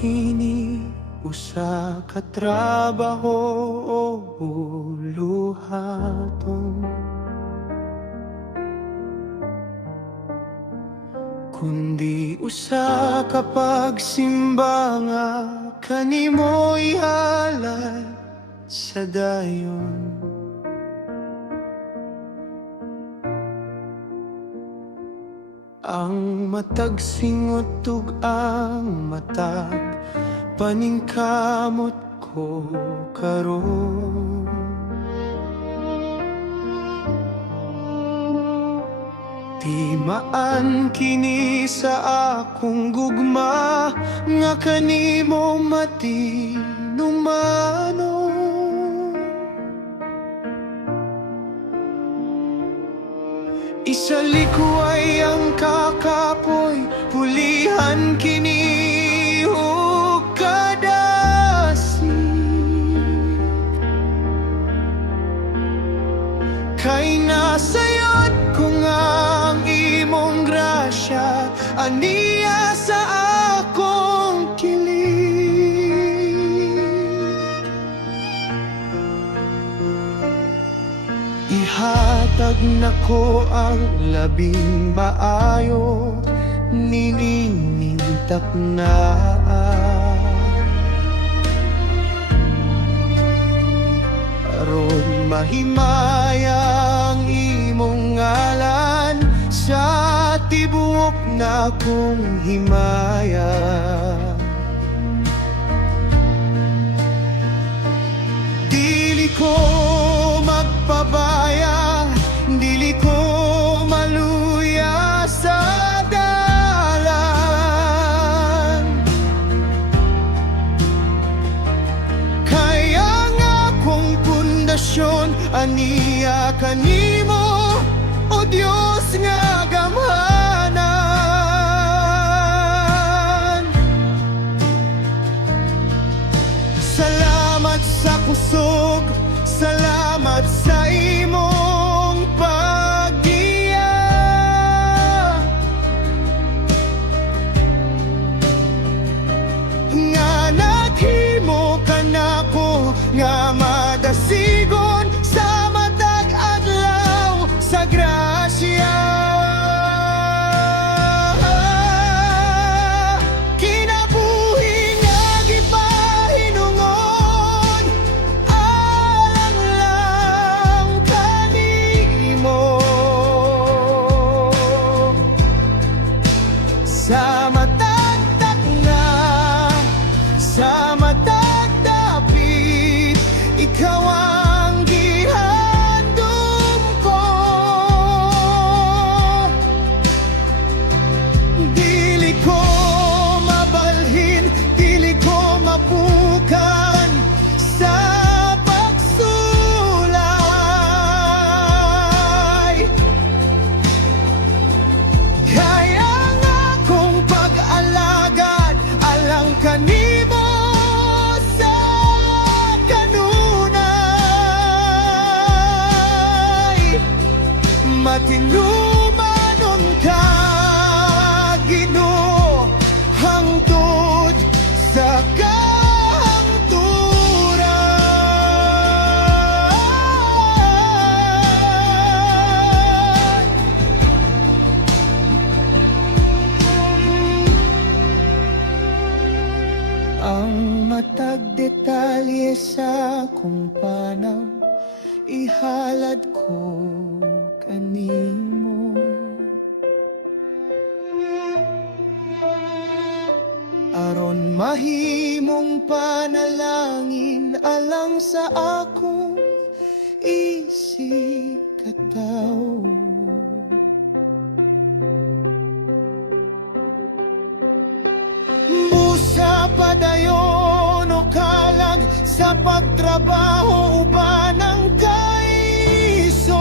kini usa ka trabaho o luhaton, kundi usa ka pagsimba nga kanimo ihalay sa dayon. Ang matag singot ug ang matag paningkamot ko karon. Timaan kini sa akong gugma nga kanimo matinumano. Isalikway ang kakapoy, pulihan kini ug kadasi. Kay nasayod ko nga ang imong grasya, aniya sa akong kilig. Ihatag nako ang labing maayo, nilinintak na. Aron mahimayang imong ngalan sa tibuok na kong himaya. Dili ko magpabaya, dili ko maluya sa dalan. Kaya nga kong pundasyon, aniya kanimo, o Diyos nga gamhanan. Salamat sa kusog, salamat sa imong paggiya. Nga naghimo ka nako nga madasigon sa matag adlaw sa grasya. Kinabuhi nga gipahinungon, alang lang kanimo. Sa matagtak na, sa matagdapit, ikaw ang gihandom ko. Dili ko mabalhin, dili ko mapukan sa pagsulay. Kaya nga kong pag-alagad alang kanimo sa kanunay. Matinumanon ka, Ginoo, hangtod sa kahangturan. Ang matag detalye sa kung panaw, ihalad ko kanimo. Aron mahimong panalangin alang sa akong isikataw. Busa padayon o kalag sa pagtrabaho uban ang kaisog.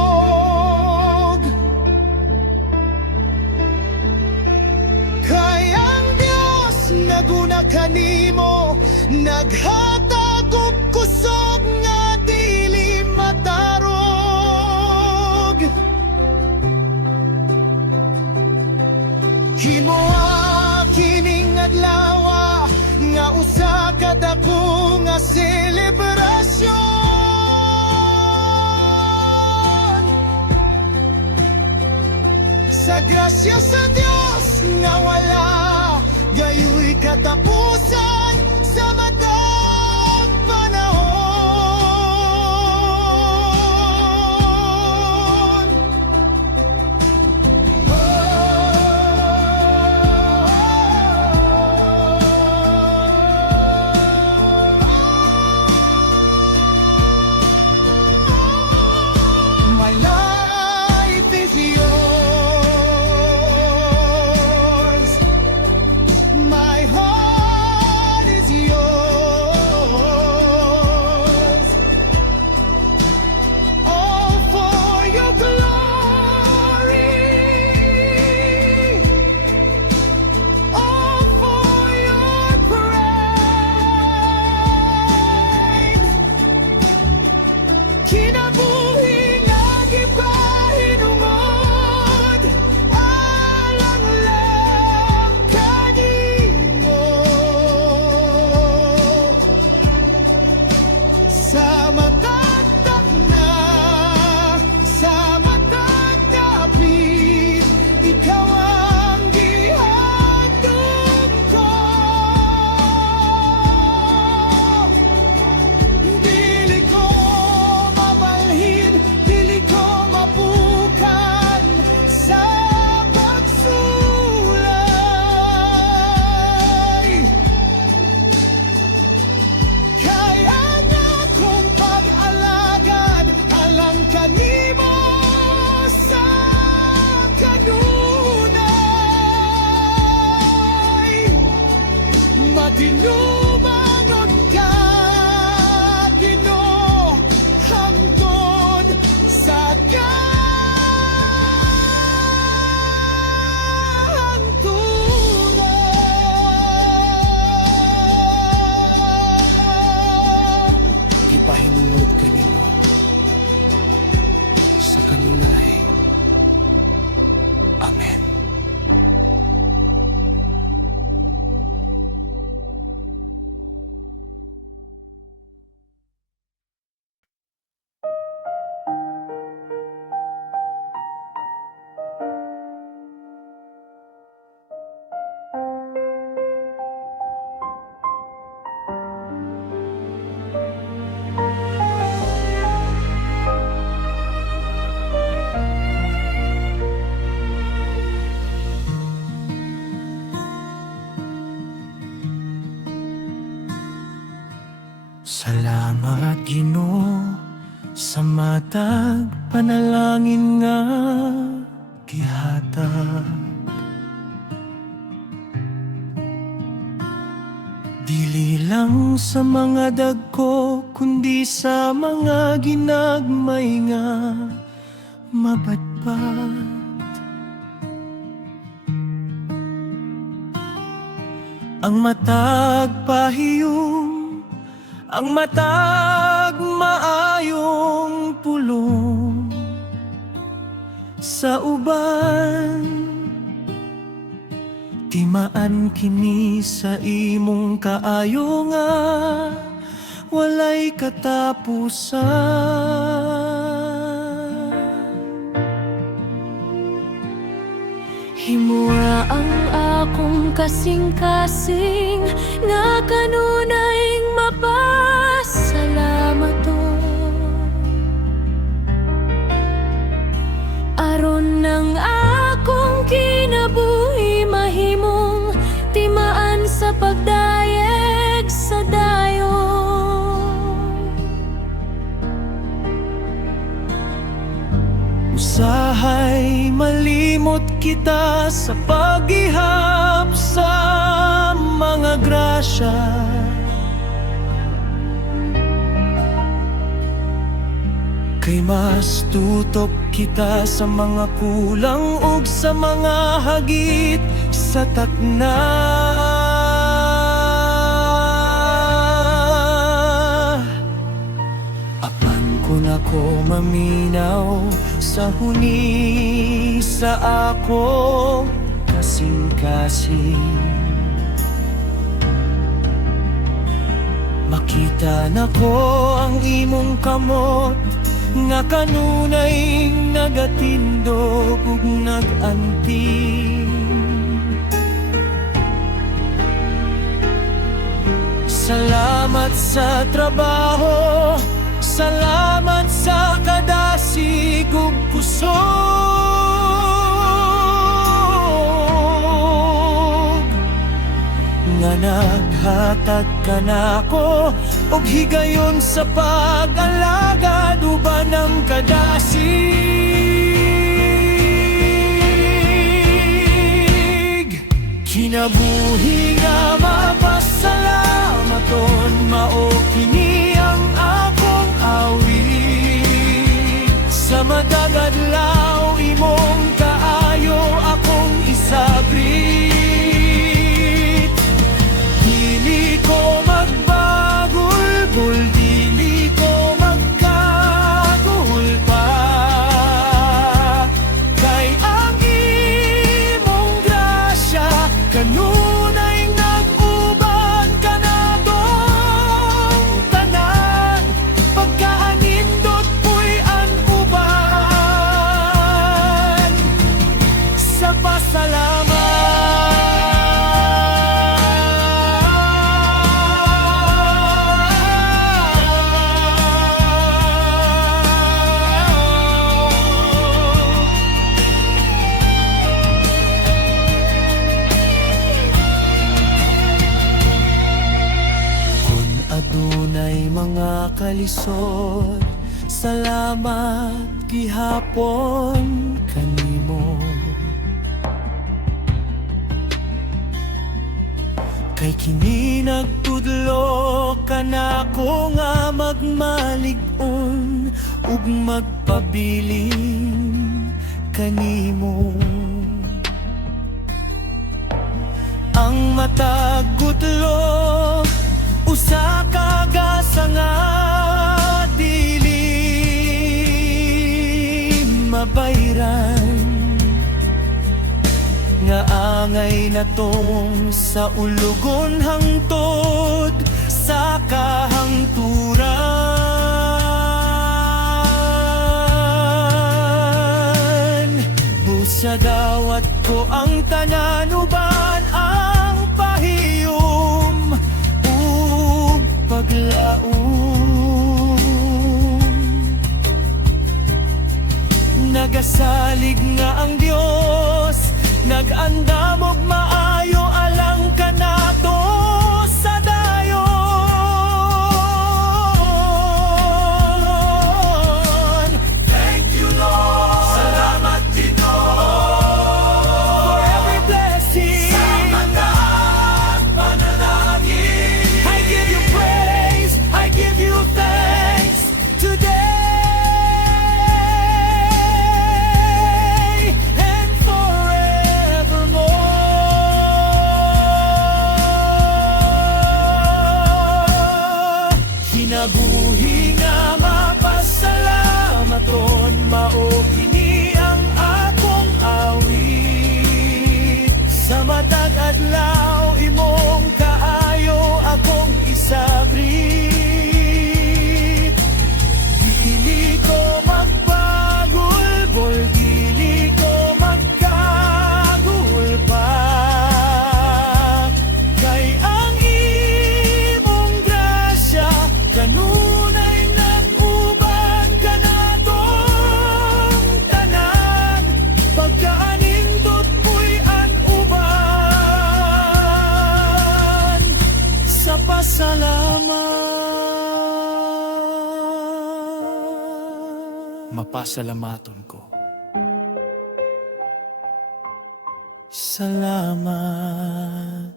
Kaya ang Diyos naguna kanimo, naghatag og kusog nga dili matarog. Himoa kining adlaw nga selebrasyon. Sa grasya sa Diyos na wala gayo'y katapusan sa matag panahon. My life is yours. My heart is yours. All for your glory. All for your pride. Kinabuhi nga gipahinungod, alang lang kanimo. Sa matagtak na, sa matagdapit, ikaw ang gihatod ko. Dili ko mabalhin, dili ko mapukan sa pagsulay. Kaya nga kong pag-alagad alang kanimo sa kanunay. Matinumangon ka, Ginoo, hangtod sa kahangturan. Gipahinungod kanimo sa kanunay. Amen. Salamat, Ginoo, sa matag panalangin nga gihatag. Dili lang sa mga dagko, kundi sa mga ginagmay nga mabatbat. Ang matag pahiyong, ang matag maayong pulong sa uban, timaan kini sa imong kaayo nga walay katapusan. Himura ang akong kasing-kasing nga kanunayng mapasalamat aron ng akong kinabuhi mahimong timaan sa pagdayeg sa dayon. Usahay malimot kita sa paghihap sa mga grasya. Kay mas tutok kita sa mga kulang ug sa mga hagit sa takna. Apan kung ako maminaw sa huni sa ako kasing-kasing, Kita na ko ang imong kamot nga kanunay nagatindog ug naganting. Salamat sa trabaho, salamat sa kadasig ug kusog nga naghatag ka nako og higayon sa pag-alagad uban ng kadasig. Kinabuhi nga mapasalamaton, mao kini ang akong awit. Sa matag adlaw imong kaayo akong isabrit. Dili ko magbagul-gul, dili ko magkagul pa. Kay ang imong grasya kanunay nag-uban ka na dong tanan. Pagkaanindot po'y ang uban sa pasalamat. Kung adunay mga kalisod, salamat gihapon kanimo. Kay kini nagtudlo ka nako nga magmalig-on ug magpabiling kanimo. Ang matag gutlo usa ka gasa nga dili mabayran, nga angay natong sa ulugon hangtod sa kahangturan. Busa dawat ko ang tanan uban ang pahiyom ug paglaom. Nagasalig nga ang Dios, nag-andam og maayo alang kanato sa dayon. Thank you, Lord. Salamat, Ginoo, for every blessing. Sa mataas panalangin, I give you praise, I give you thanks today. Kinabuhi nga mapasalamaton, mao kini ang akong awit. Sa matag adlaw imong kaayo akong isabrit. Dili ko magbagul-gul, dili ko magkagul pa. Kay ang imong grasya kanunay nag-uban ka na dong tanan. Pagkaanindot po'y ang uban sa pasalamat. Mapasalamaton ko. Salamat,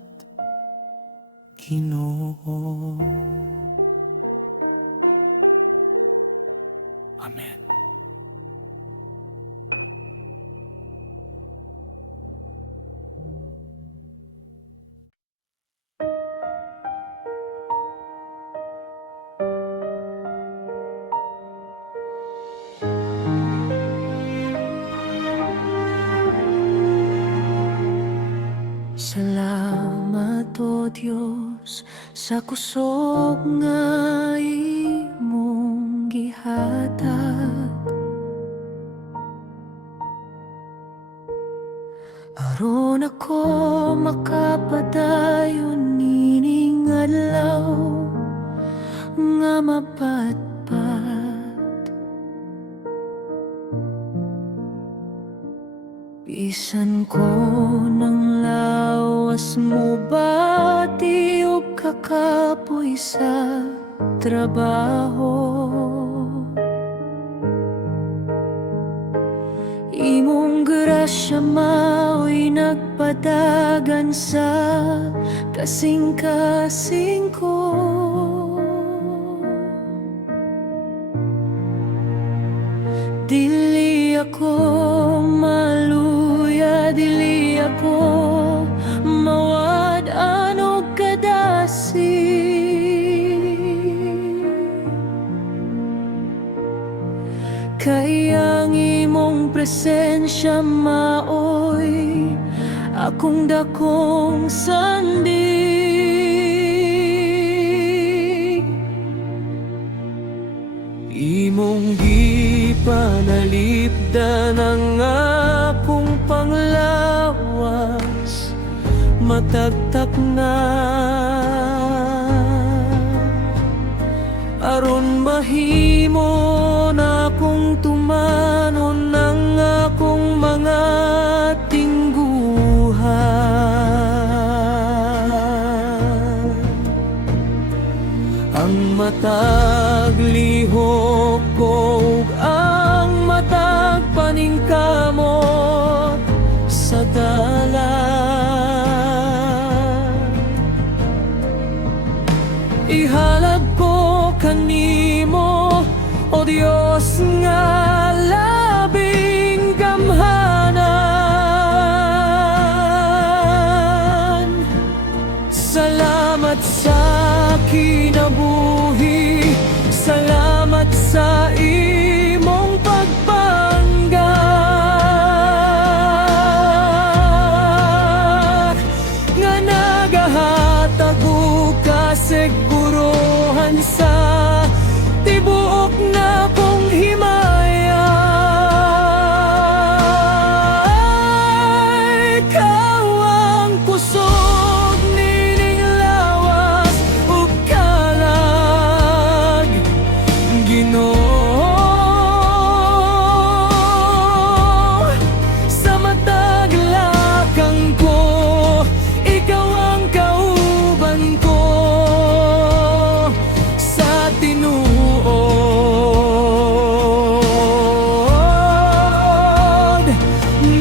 Ginoo. Amen. Salamat, O Diyos, sa kusog nga imong gihatag. Aron ako makapadayon nining adlaw nga mapatpat. Bisan ko ng lawas mo bati o kakapoy sa trabaho, imong grasya mao'y nagpadagan sa kasing-kasing ko. Dili ako maluya, dili ako mawad-an og kadasi. Kay ang imong presensya maoy akong dakong sandig. Imong gipanalipdan ang akong panglawas, matagtak na aron mahimo na akong tumanon ng akong mga tingguhan. Ang matag lihok ko ug ang matag paningkamot sa dalan, ihalad ko kanimo, o Dios nga labing gamhanan. Salamat sa kinabuhi, salamat sa imong pagbangga, nga nagahatag og kasiguruhan sa tibuok na kong himaya. Ikaw ang kusog nining lawas ug kalag, Ginoo. Sa matag lakang ko, ikaw ang kauban ko sa tinuod.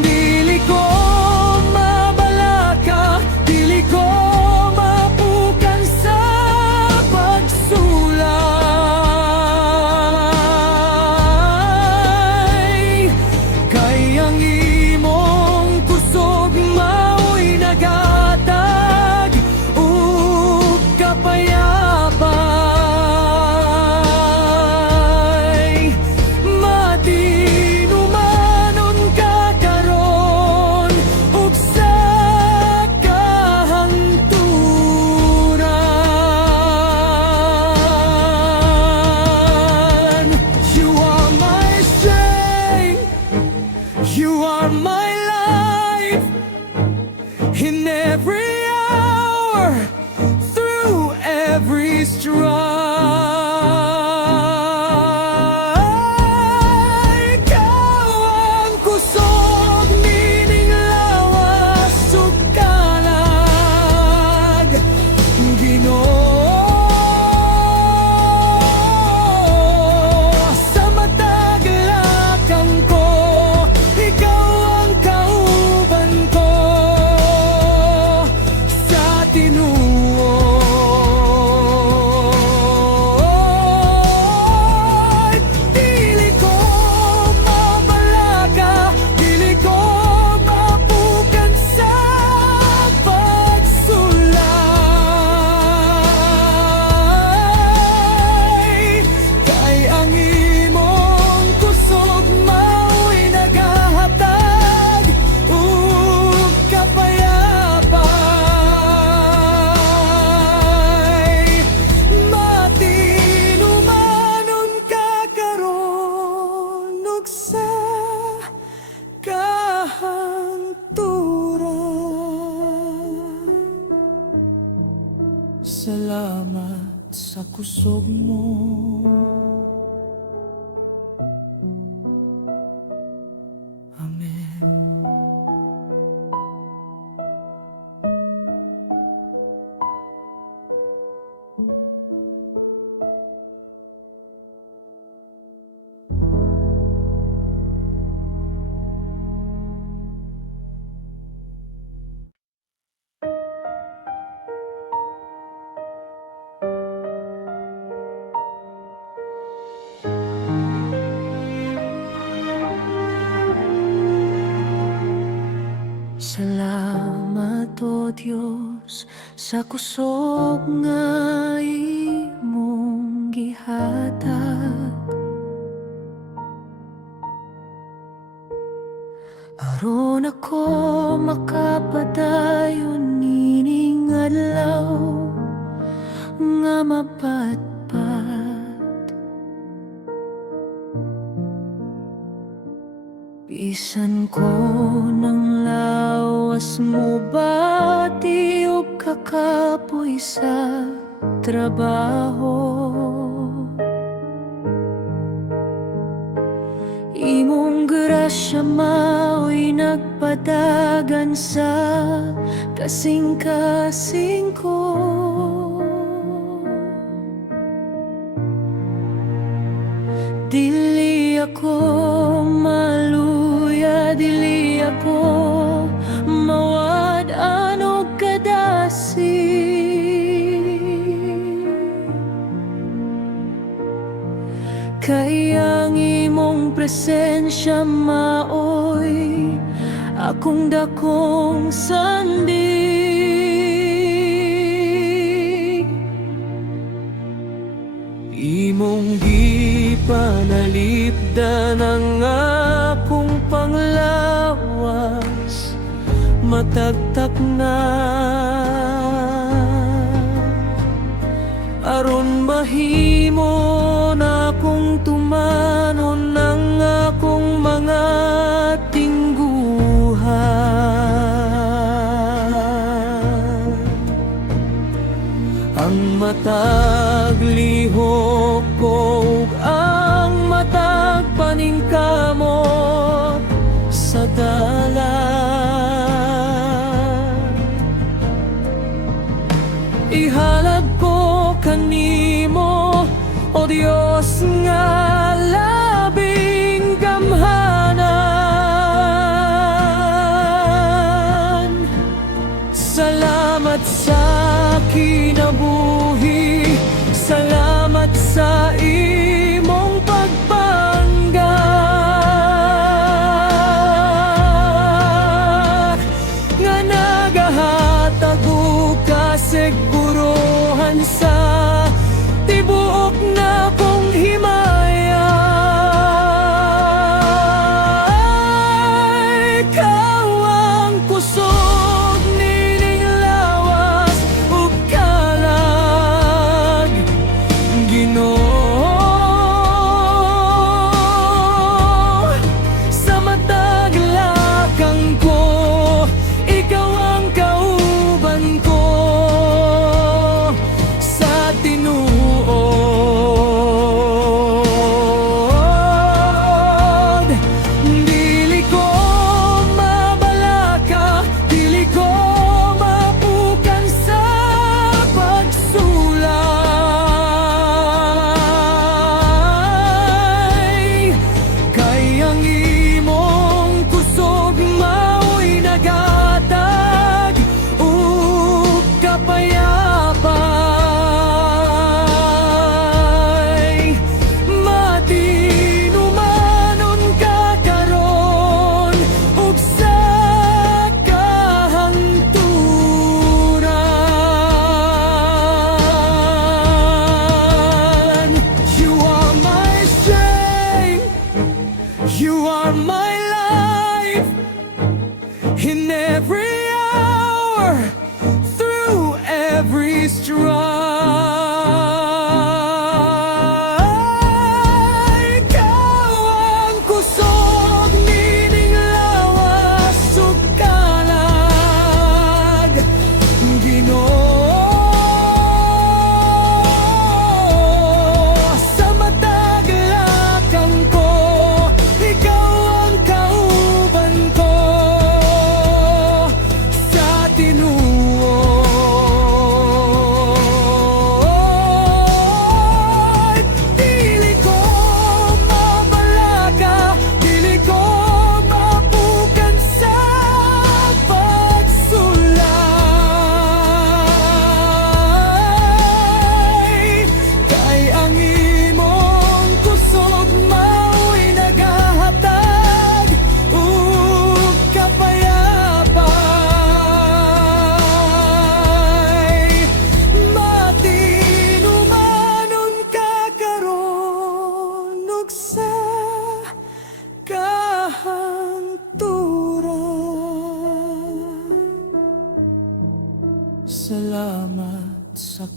Dili ko mabalaka, dili ko mapukan sa pagsulay. Kay ang imong kusog mao'y naghatag ug kapayapay. Matinumanon ka karon ug sa kahangturan. You are my strength, you are my life, in every hour, through every strife. Ikaw ang kusog nining lawas ug kalag, Ginoo. Sa matag lakang ko, ikaw ang kauban ko sa tinuod. Salamat sa kusog mo. Amen. Salamat, O Diyos, sa kusog nga imong gihatag, aron ako makapadayon nining adlaw nga mapatpat. Bisan ko ng lawas mo bati o kakapoy sa trabaho, imong grasya mao'y nagpadagan sa kasing-kasing ko. Dili ako maluya, dili ako mawad ano kadasi. Kaya ang imong presensya maoy akong dakong sandig. Imong gipanalipdan ang akong panglawas, matagtak na aron mahimo na akong tumanon ng akong mga tingguhan. Ang matag lihok ko ug ang matag paningkamot sa dalan, ihalad ko kanimo, O Dios nga labing gamhanan. Salamat sa kinabuhi, salamat sa imong pagpangga.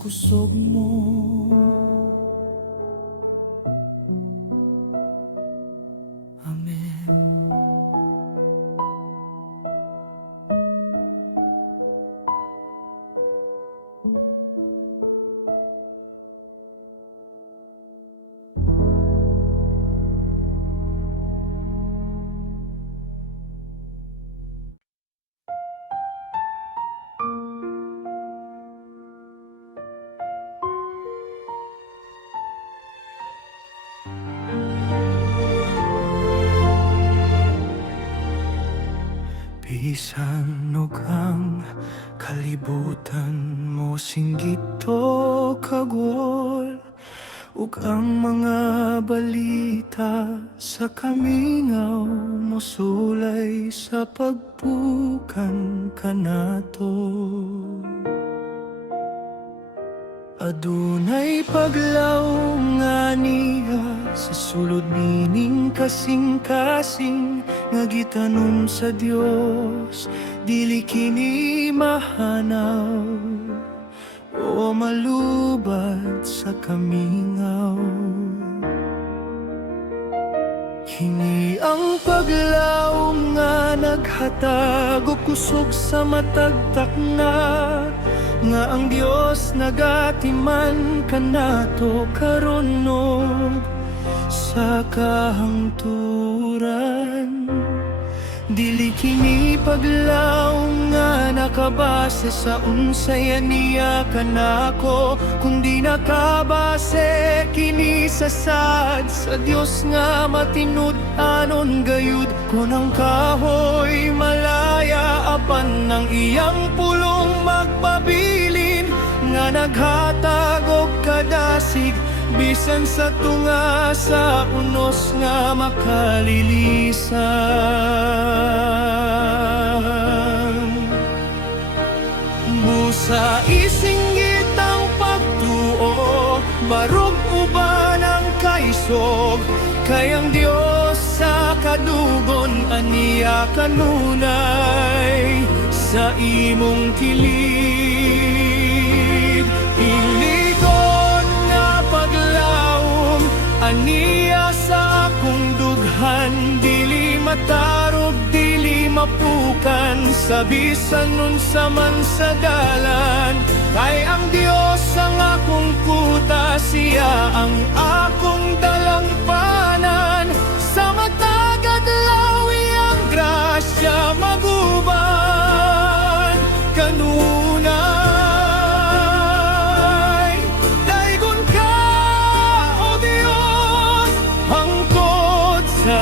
kusog mo. Amen. Bisan og ang kalibutan mo singgit o kagol, ug ang mga balita sa kamingaw mo sulay sa pagbukan kanato. Adunay paglaw nga niya sa sulod nining kasing-kasing nga gitanom sa Dios, dili kini mahanaw o malubad sa kamingaw. Kini ang paglaw nga naghatag og kusog sa matag takna, nga ang Dios nagatiman kanato karon sa kahangturan. Dili kini paglaw nga nakabase sa unsay niya kanako, kundi nakabase kini sa sad sa Dios nga matinud-anon gayud. Kun ang kahoy malaya apan ng iyang pulong magpabilin, nga naghatag og kadasig bisan sa tunga sa unos nga makalilisan. Busa isinggit ang pagtuo, barog uban ang kaisog, kay ang Dios sa kadugon aniya kanunay sa imong kilid. Iligon nga paglawom aniya sa akong dughan, dili matarog, dili mapukan, sa bisan nun sa man sa dalan. Kay ang Dios ang akong kuta, siya ang akong dalampanan. Sa matag adlaw iyang grasya maguban kanunay. Daygon ka, O Dios, hangtod sa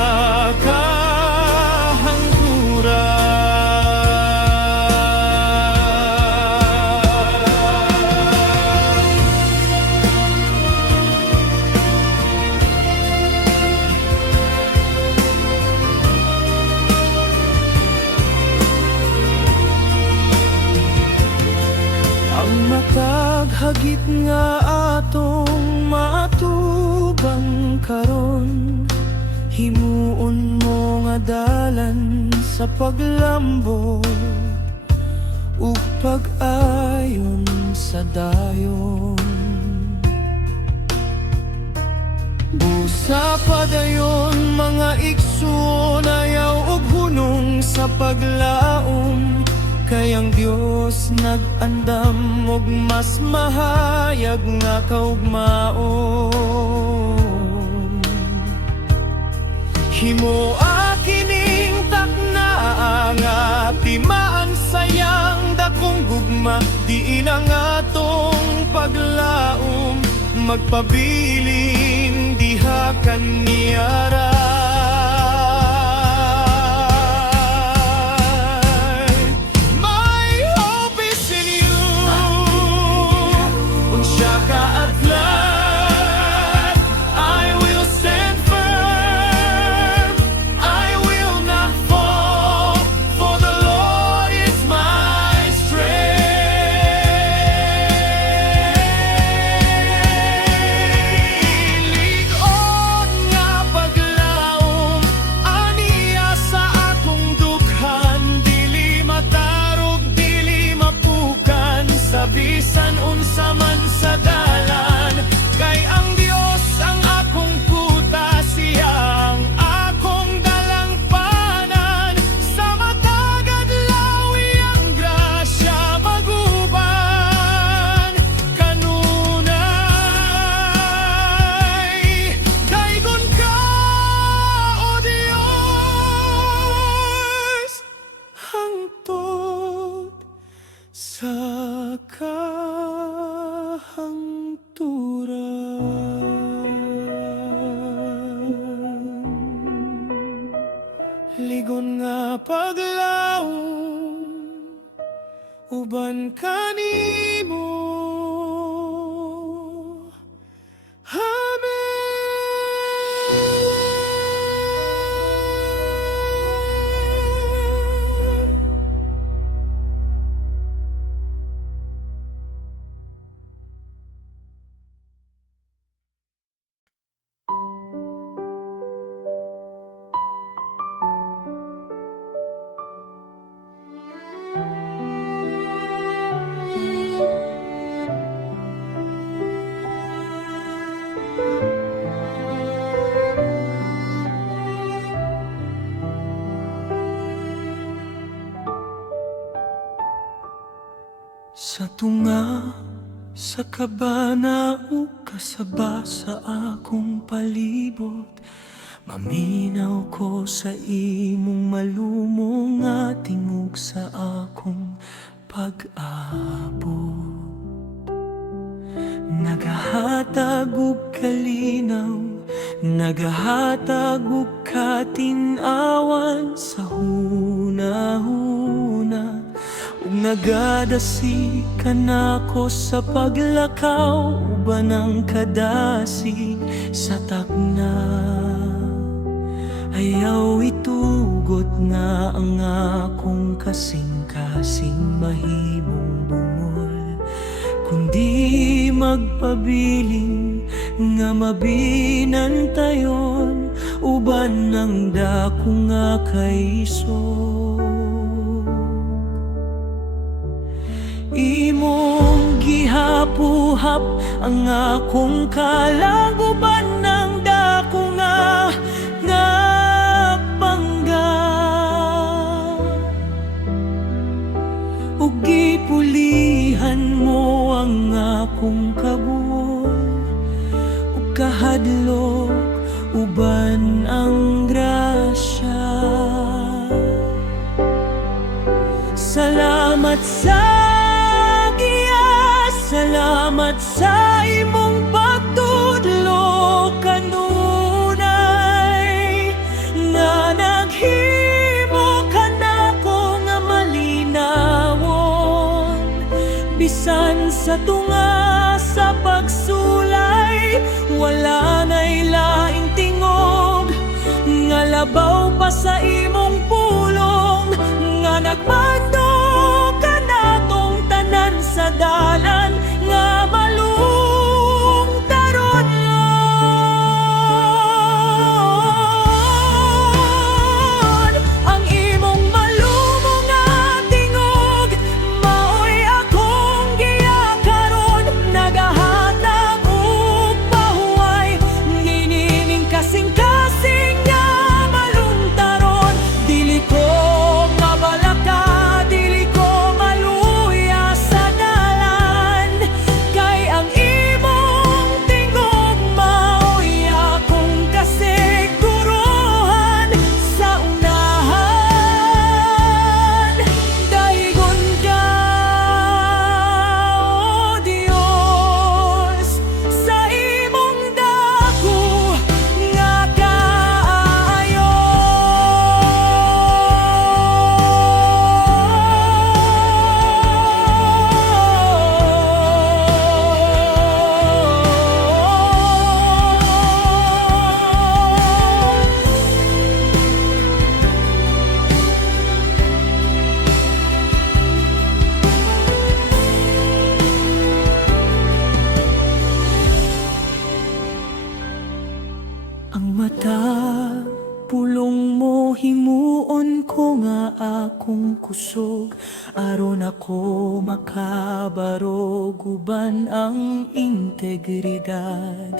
hagit nga atong matubang karon, himuon mo nga dalan sa paglambot ug pag-ayon sa dayon. Busa padayon mga igsoon, ayaw ug hunong sa paglaom, kay ang Dios nag-andam og mas mahayag nga kaugmaon. Himoa kining takna nga timaan sayang dakong gugma, diin ang atong paglaom, magpabilin diha kaniyara. Paglaw kanimo. Sa tunga, sa kabana o kasaba sa akong palibot, maminaw ko sa imong malumong nga tingog sa akong pag-abot. Nagahatag og kalinaw, nagahatag og katinawan sa huna-huna. Ug nagadasi ka nako sa paglakaw, uban ang kadasi sa takna. Ayaw itugot nga ang akong kasing-kasing mahimong bungol, kundi magpabiling nga mabinantayon, uban ang dako nga kaisog. Imong gihapuhap ang akong kalaguban ng dako nga pangga, ug gipulihan mo ang akong kabuol ug kahadlok, uban ang grasya. Salamat salamat sa imong pagtudlo kanunay, nga naghimo ka nako nga malinawon. Bisan sa tunga sa pagsulay, wala na'y laing tingog, nga labaw pa sa imong pulong, nga nagmando ka natong tanan sa dalan, nga malung taron ang imong malumong nga tingog, maoy akong giyakaron. Nagahatag og pahuway, ninining kasing-kasing nga malungtaron. Dili ko mabalaka, dili ko maluya sa dalan, kay ang imong tingog maoy akong kasiguruhan. Sa unahan daygon ka, o Dios, sa imong dako nga kaayo. Ang mata, pulong mo, himuon ko nga akong kusog, aron ako makabarog, uban ang integridad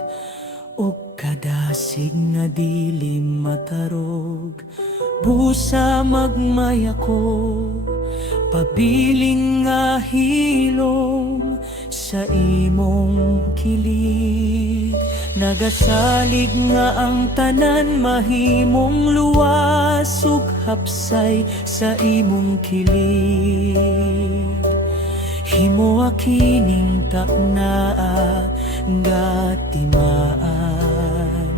o kadasig nga dili matarog. Busa magmaya ko, pabiling nga hilom sa imong kilid. Nagasalig nga ang tanan, mahimong luwas ug hapsay sa imong kilid. Himo kining taknaa nga timaan,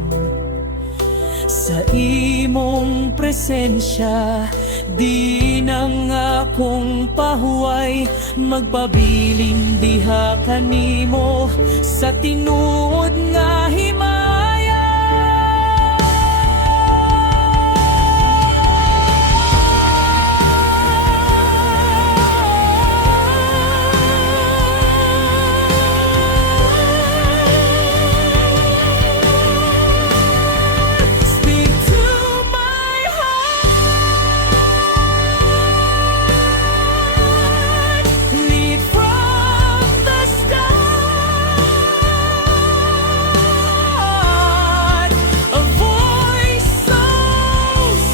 sa imong presensya Di nang akong pahuway magpabiling diha kanimo sa tinuod nga himaya. Speak to my heart, lead from the start, a voice so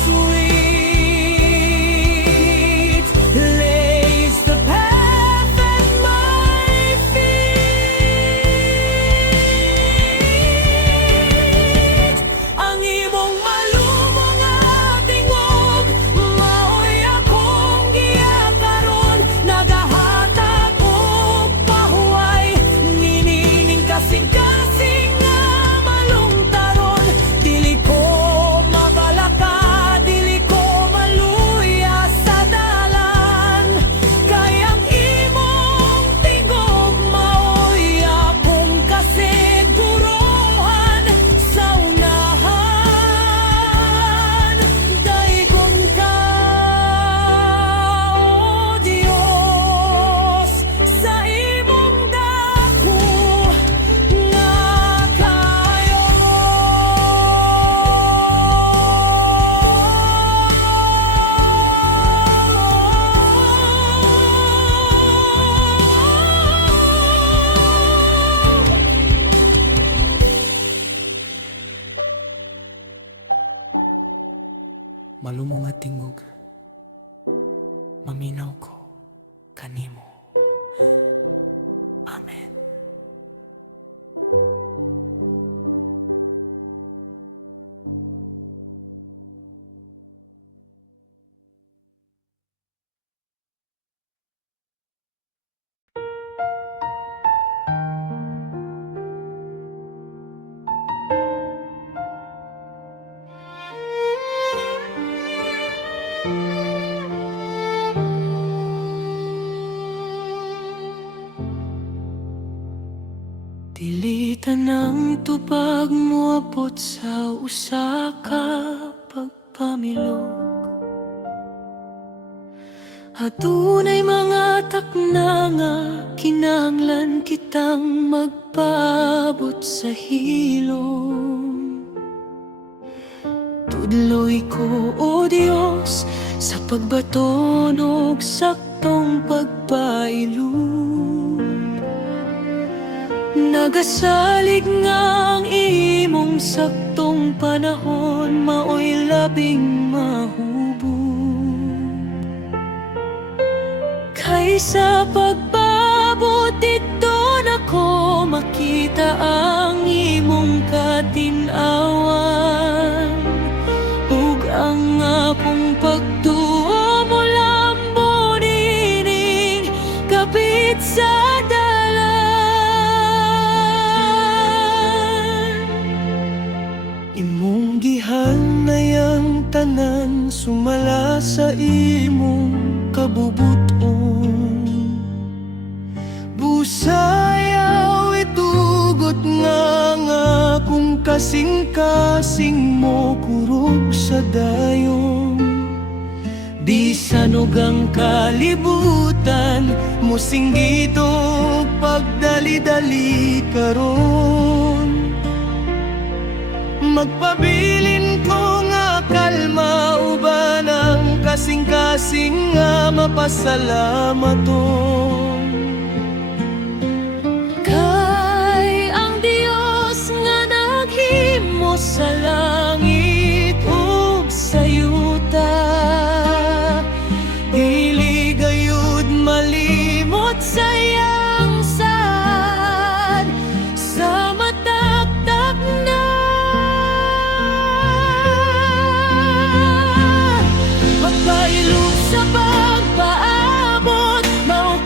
sweet lays the path at my feet. Ang imong malumong nga tingog, maoy akong giyakaron, nagahatag og pahuway, ninining kasing-kasing nga malungtaron. Dili ko mabalaka, dili ko maluya sa dalan, kay ang imong tingog maoy akong kasiguruhan sa unahan. Daigong ka, O Dios, sa imong dako nga kayo. Malumong nga tingog, maminaw ko kanimo. Amen. Dili tanang tupag moabot sa usa ka pagpamilog. Adunay mga takna nga kinahanglan kitang magpaabot sa hilom. Tudloy ko, O Dios, sa pagbaton og saktong pagpailog. Nagasalig nga ang imong saktong panahon, maoy labing mahubog. Kaysa pagpabot dito nako makita ang imong katinawan, ug ang akong pagtuo mo lambo nining kapit sa Imong gihanay ang tanan, sumala sa imong kabubuton. Busayaw itugot nga kung kasing-kasing mo kurog sa dayon. Di sanog ang kalibutan, Musinggit og pagdali-dali karon. Magpabilin ko nga kalma, uban ang kasing-kasing nga mapasalamaton. kay ang Dios nga naghimo sa langit ug sa yuta. Dili gayud malimot sa iyang sad, Sa matakdak na magpailog sa pagpaabot, mao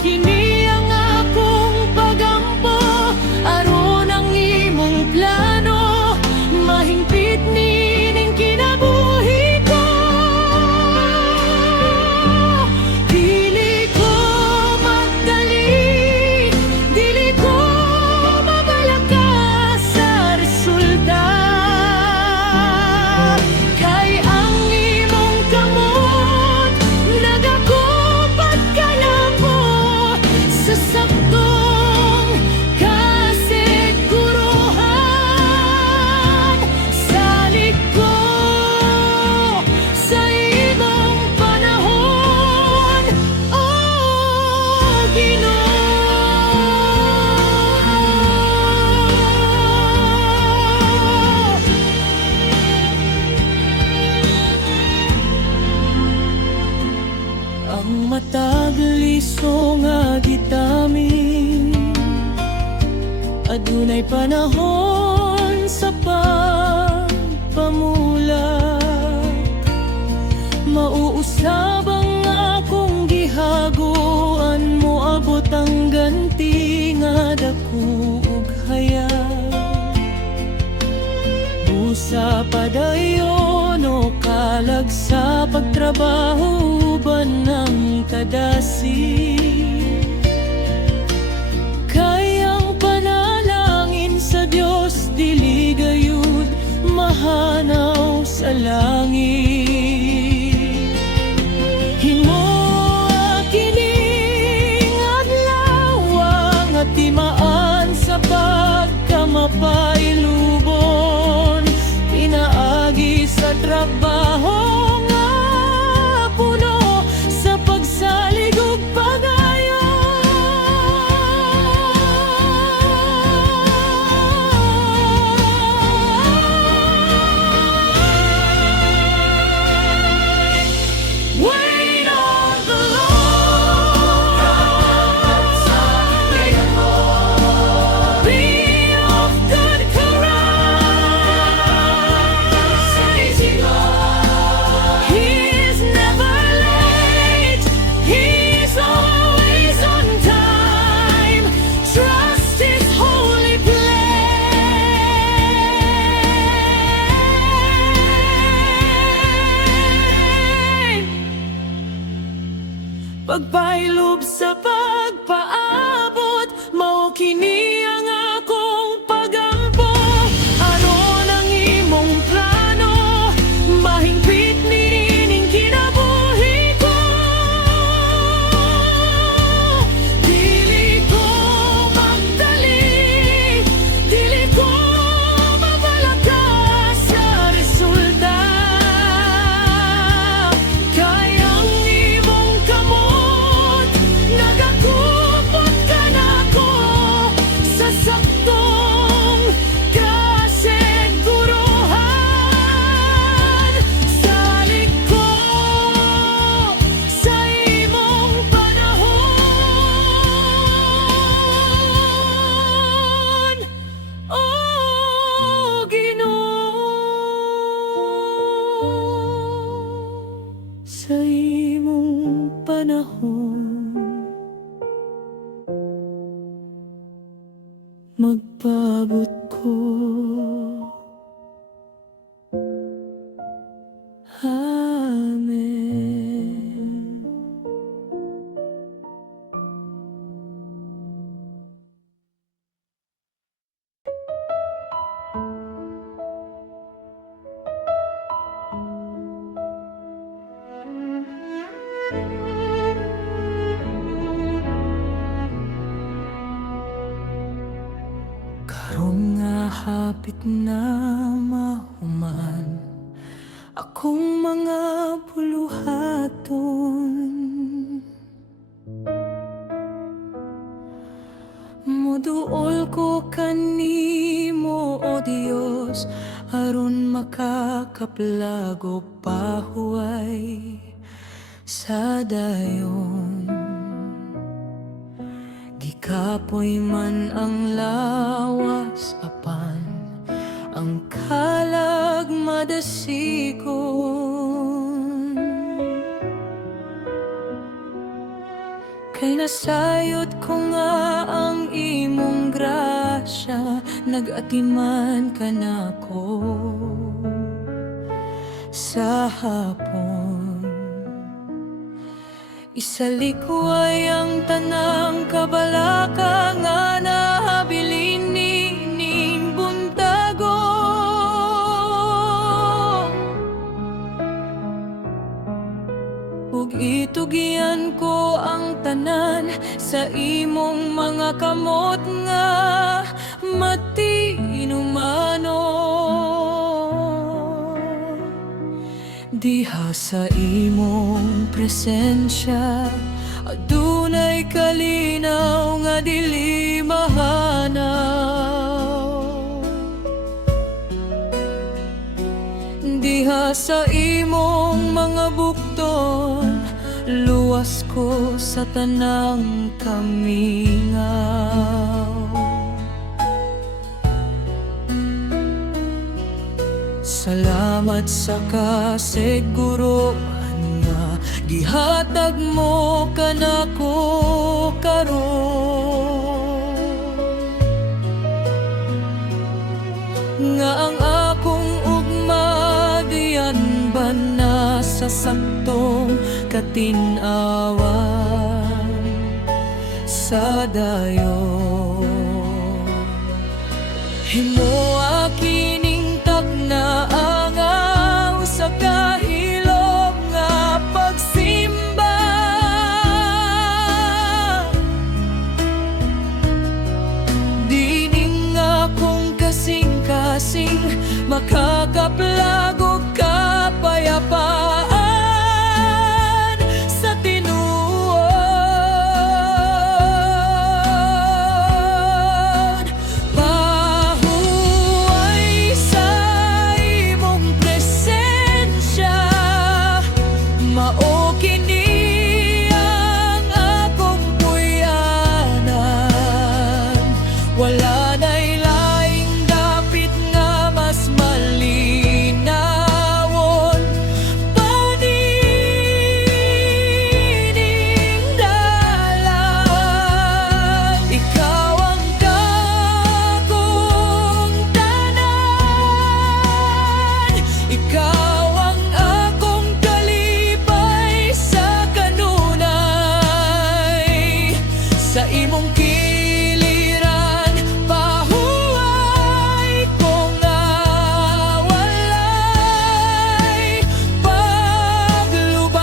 Nay panahon sa pagpamulak, mauusab ang akong gihaguan mo, abot ang ganti nga dako ug hayag. Busa padayon o kalag sa pagtrabaho ba ng kadasi, kayang panalangin sa Dios dili gayud mahanaw sa langit. Himoa kining adlaw nga timaan sa pagkamapailubon, pinaagi sa trabaho nga puno sa pagsalig ug wait on the Lord. Be of good courage. He's never late. He's always on time. Trust His holy flame. Pagpailob sa pagpaabot, mao kini ang akong pagampo. Aron ang imong plano, mahingpit nining kinabuhi ko. Dili ko magdali, dili ko mabalaka sa resulta. Kayang imong kamot, nagakupot ka na ko sa saktong kasiguruhan. Salig ko sa imong panahon, O Ginoo. Sa imong panahon, magpaabot ko. Amen. Karon nga hapit na mahuman akong mga buluhaton, moduol ko kanimo o Dios, aron makakaplag og pahuway sa dayon. Gikapoy man ang lawas apan ang kalag madasigon, kay nasayod ko nga ang imong grasya, nag-atiman ka nako sa hapon. Isalikway ang tanang kabalaka nga nahabilin nining buntago. Ug itugian ko ang tanan sa imong mga kamot nga matinumano. Diha sa imong presensya, adunay kalinaw nga dili mahanaw. Diha sa imong mga bukton, luwas ko sa tanang kamingaw. Salamat sa kasiguruhan nga gihatag mo kanako karon, nga ang akong ugma diyan ba na sa saktong katinawan sa dayon. Himoa kining na angaw sa kahilom nga pagsimba, dining akong kasing-kasing makakaplago kapayapaan sa tinuod. Pahuway sa imong presensya, mao kini ang akong puyanan. Wala na'y laing dapit nga mas malinawon pa nining dalan. Ikaw ang akong tanan, ikaw ang akong kalipay sa kanunay. Sa imong kiliran pahuway ko nga walay pagluban.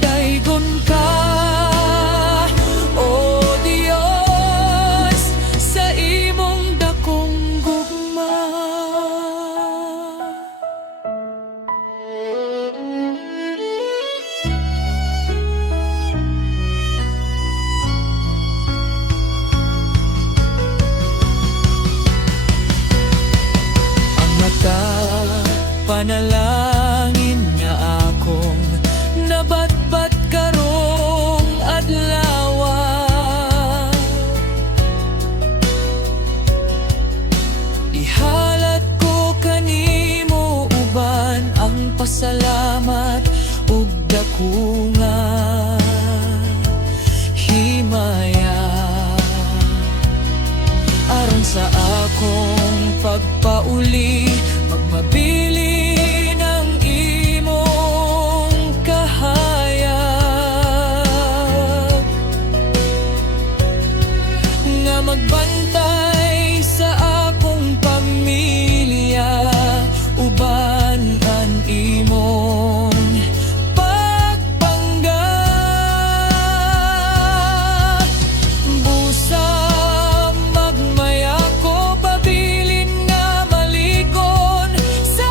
Daygon ka, o Dios, sa imong dakong gugma. Ang mata panalangin nga akong nabatbat karong adlaw. Ihalat ko kanimo uban ang pasalamat ug dako nga himaya aron sa akong pagpauli, magmabili ng imong kahayag, nga magbantay sa akong pamilya, uban ang imong pagpanggap. Busa magmaya ko pabilin nga maligon sa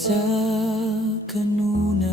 sa kanunay.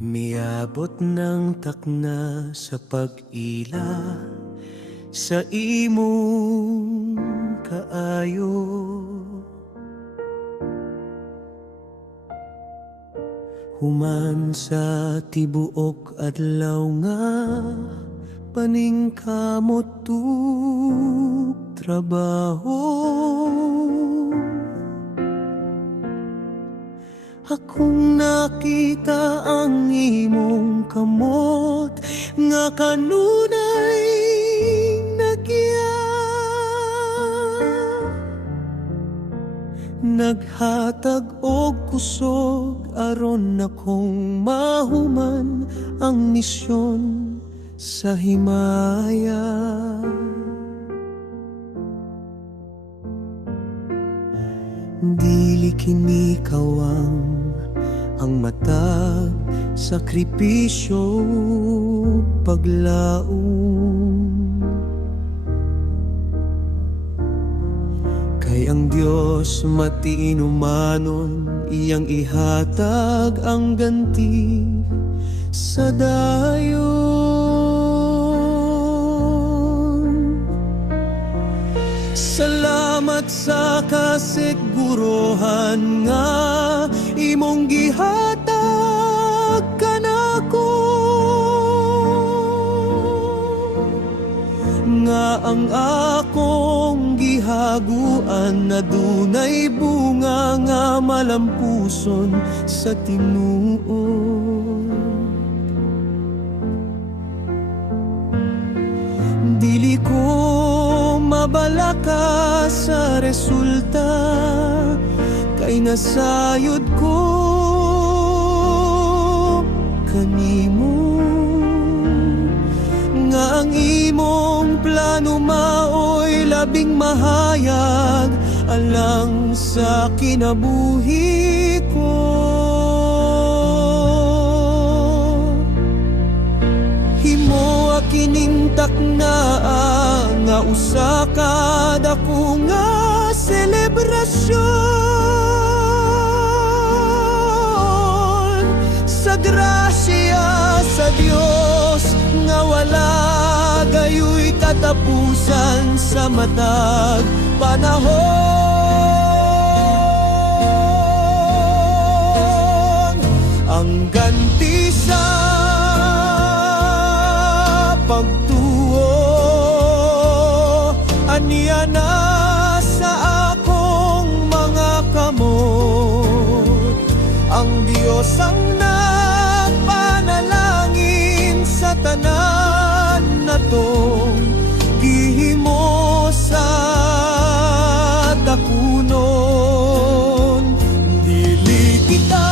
Miabot ng takna sa pag-ila sa imong kaayo. Human sa tibuok adlaw nga paningkamot tu trabaho. Akong nakita ang imong kamot nga kanunay nagya. Naghatag og kusog aron akong mahuman ang misyon sa himaya. Dili kini kawang ang matag sakripisyo paglaom. Kay ang Diyos matiinumanon, iyang ihatag ang ganti sa dayon. Salamat sa kasiguruhan nga imong gihatag kanako, nga ang akong gihaguan na dunay bunga nga malampuson sa tinuod. Dili ko mabalaka sa resulta, kay nasayod ko kanimo, nga ang imong plano maoy labing mahayag alang sa kinabuhi ko. Himo kining taknaa nga usa ka dako nga selebrasyon sa grasya sa Dios nga wala gayoy katapusan sa matag panahon. Ang ganti sa pagtuo aniya na sa akong mga kamot. Ang Diyos ang nagpanalangin sa tanan na tong gihimo sa dakunon. Dili kita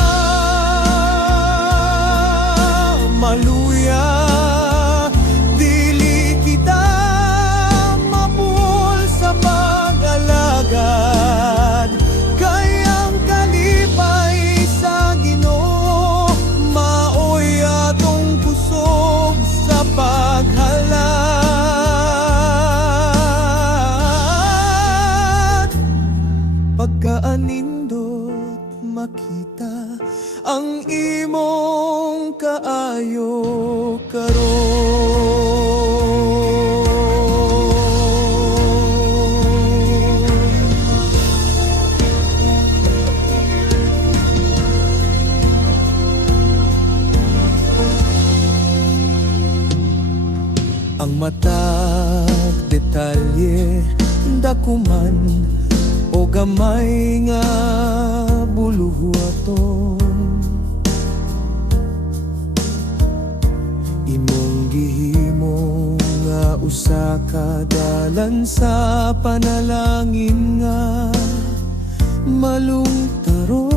maluya, dili kita mapul sa pag-alagad, kay ang kalipay sa Ginoo maoy atong kusog sa paghalad. Pagkaanindot makita ang imong kaayo karon. Ang matag detalye dakuman o gamay nga buluhaton, sa kadalan sa panalangin nga malungtaron.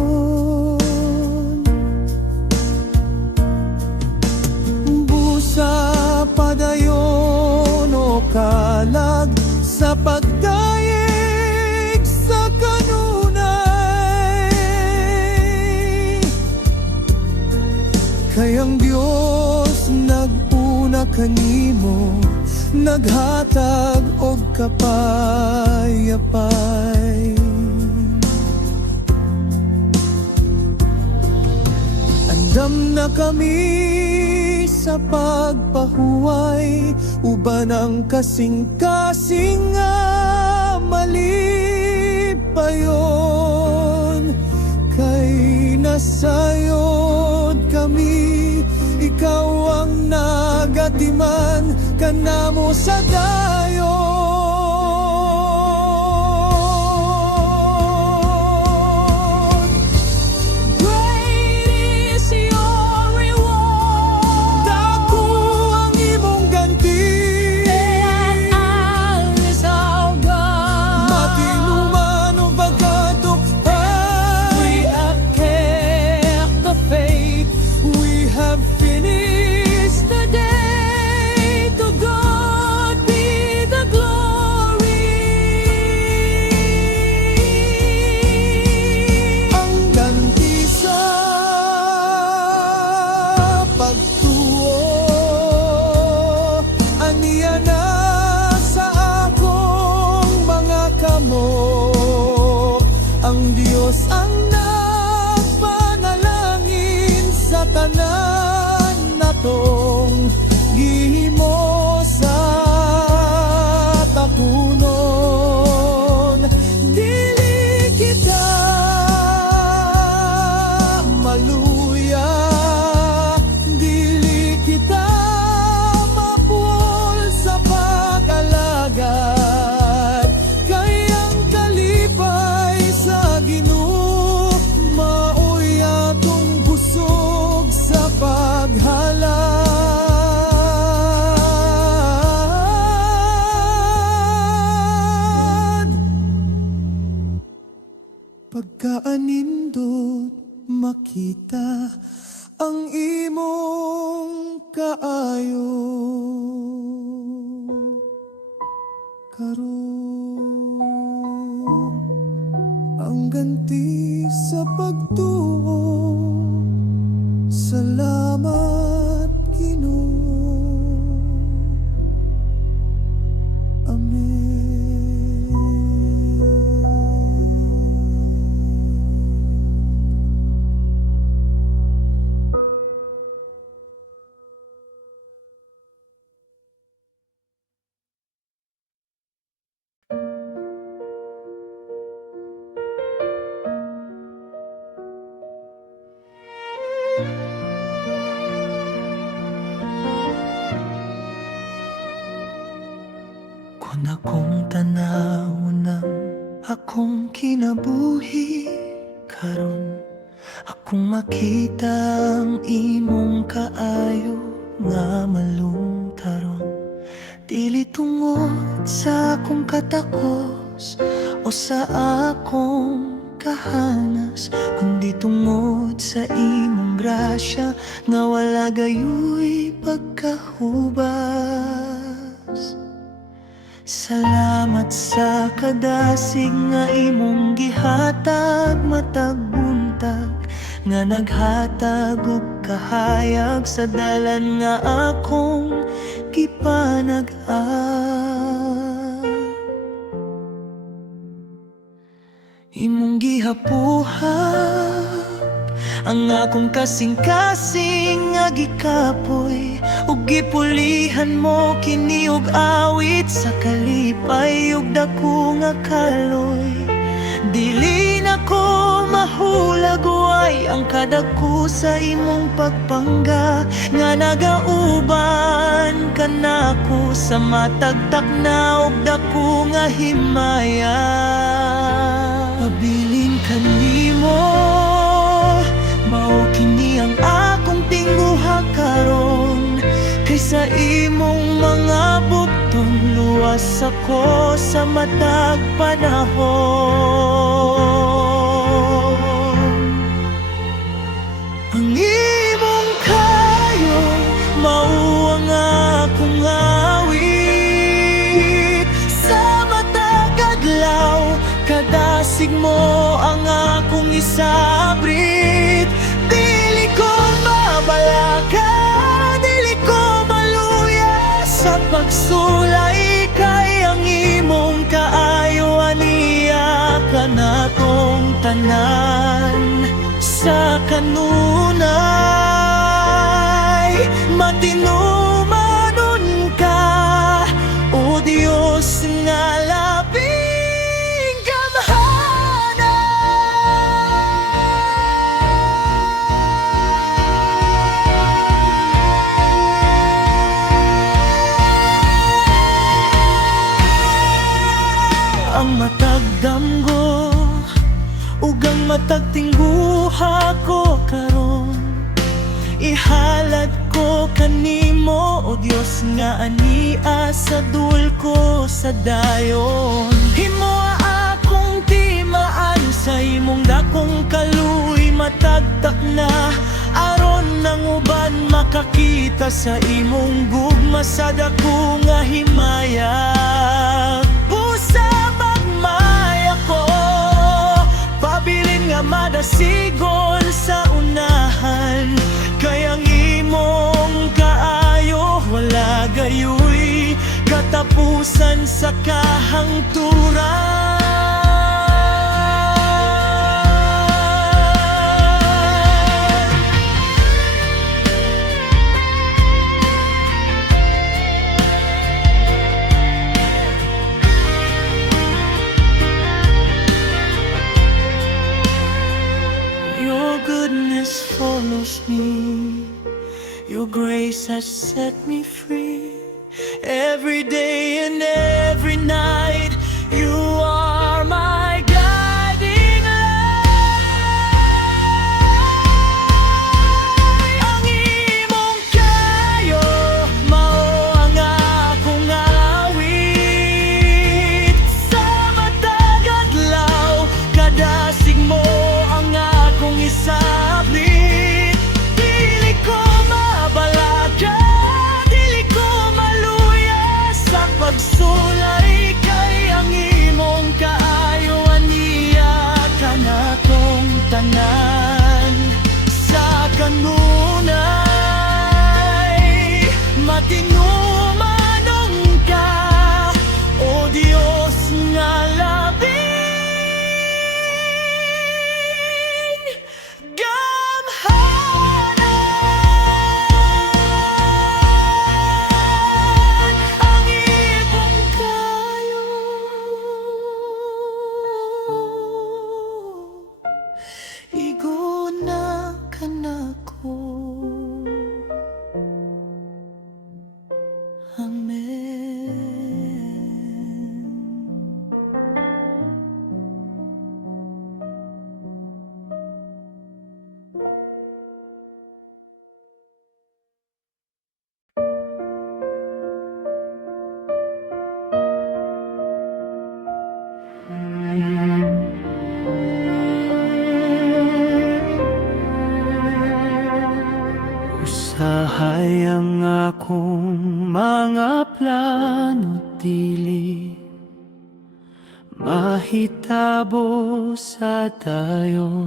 Busa padayon o kalag sa pagdayeg sa kanunay, kayang Diyos naguna kanimo, naghatag og kapayapay. Andam na kami sa pagpahuway, uban ang kasing-kasing nga malipayon. Kay nasayod kami, ikaw ang nagatiman kanamo sa dayon. Great is your reward. Dako ang imong ganti, Leal is our God. matinuman o pagkatupad. We have kept the faith. We have finished The day to God be the glory. ang ganti sa pagtuo, aniya na sa akong mga kamot. Ang Diyos ang nagpanalangin sa tanan natong gihimo sa tapunon. Dili kita maluya, dili kita mapul sa pag-alagad, kayang kalipay sa Ginoo, maoy atong busog sa paghalad. Pagkaanindot makita ang imong kaayo, karon ang ganti sa pagtuo. Salamat Ginoo. Kung akong tanaw ng akong kinabuhi karon, akong makita ang imong kaayo nga malungtaron. Dili tungod sa akong katakos o sa akong kahanas, kundi tungod sa imong grasya nga wala gayoy pagkahubas. Salamat sa kadasig nga imong gihatag matag buntag, nga naghatag og kahayag sa dalan nga akong gipanag-an. Imong gihapuhag ang akong kasing-kasing nga gikapoy, ug gipulihan mo kini og awit sa kalipay ug dako nga kaloy. Dili na ko mahulag way ang kadako sa imong pagpangga, nga nagauban ka nako sa matagtak na ug dako nga himaya. Pabilin kanimo mao kini ang akong tinguha karon, kaysa imong mga bugton Iwas ako sa matag panahon. Ang imong kayo mao ang akong awit. Sa matag adlaw kadasig mo ang akong isabrit. Dili ko mabalaka, dili ko maluya sa pagsulay kay ang imong kaayo aniya ka natong tanan. Sa kanunay matinumanon ka, o Diyos nga labing gamhana. Ang matagdamgo ugang matagtingguha ko karon, ihalad ko kanimo o Dios nga ania sa dulko sa dayon. Himoa akong timaan sa imong dakong kaluy matagtak na, aron nang uban makakita sa imong gugma sa dako nga himaya. Busa magmaya ko pabilin nga madasigon sa unahan, kay ang imong kaayo wala gayoy katapusan sa kahangturan. Follows me, your grace has set me free. Every day and every night, you are my guiding light. Ang imong kayo mao ang akong awit. Sa matag adlaw kadasig mo ang akong isablit. Pagsulay kay ang imong kaayo aniya ka natong tanan. Sa kanunay matinumanong ka, o Diyos nga labing gamhana. Iguna ka na ko. Amen. Usahay ang akong mga plano dili mahitabo sa dayon.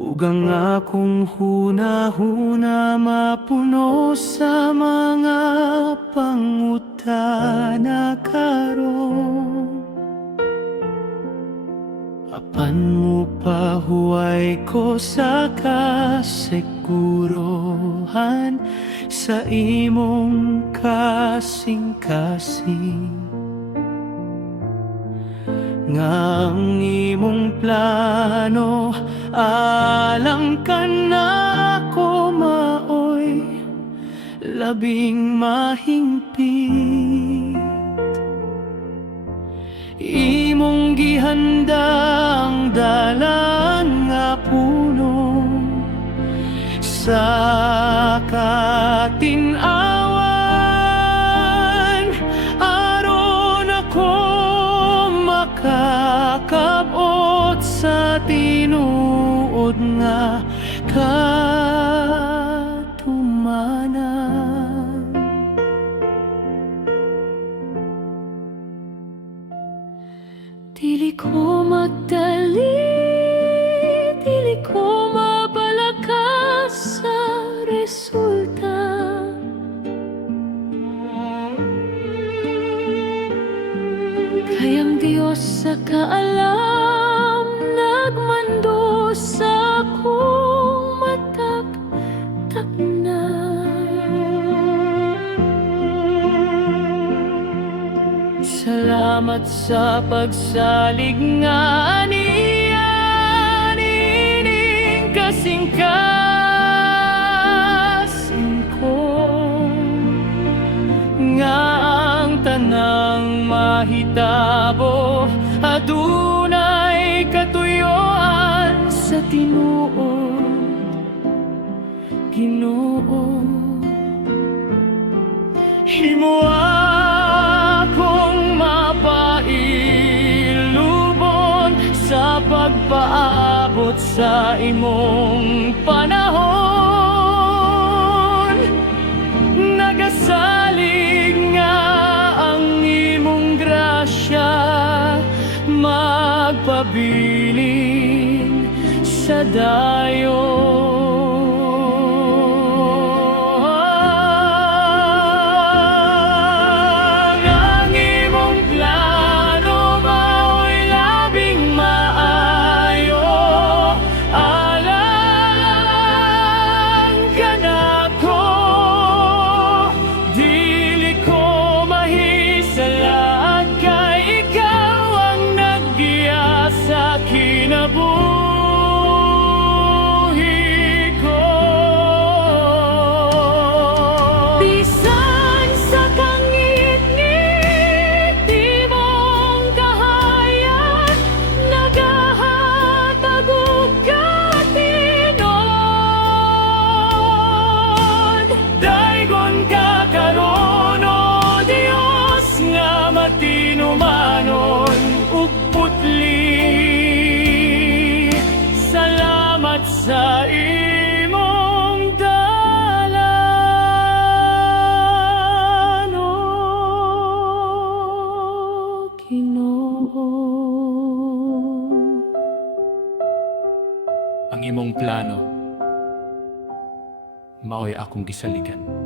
Ugang akong huna-huna mapuno sa mga pangutana karon. Apan mo pahuway ko sa kasiguruhan, sa imong kasing-kasing. Nga ang imong plano alang ka na ako maoy labing mahingpit. Imong gihanda ang dalan nga puno sa katinawan. katumanan. Dili ko magdali, dili ko mabalakas sa resulta. Kayang Diyos sa kaalam, nagmando sa akong matak na. Salamat sa pagsalig nga anining kasing-kasing ko, nga ang tanang mahitabo adunay katuyoan sa tinuod, Ginoo. Himuan akong mapailubon sa pagpaabot sa imong panahon. Nagasalig nga ang imong grasya, magpabilin sa dayon. Kinabuhi ko, bisan sa kangit-ngit imong kahayag, nagahatag og katinod. Daygon ka karon, O Dios, nga matinumanon ug putli. Salamat sa imong dalan, O Ginoo. Ang imong plano mao'y akong gisaligan.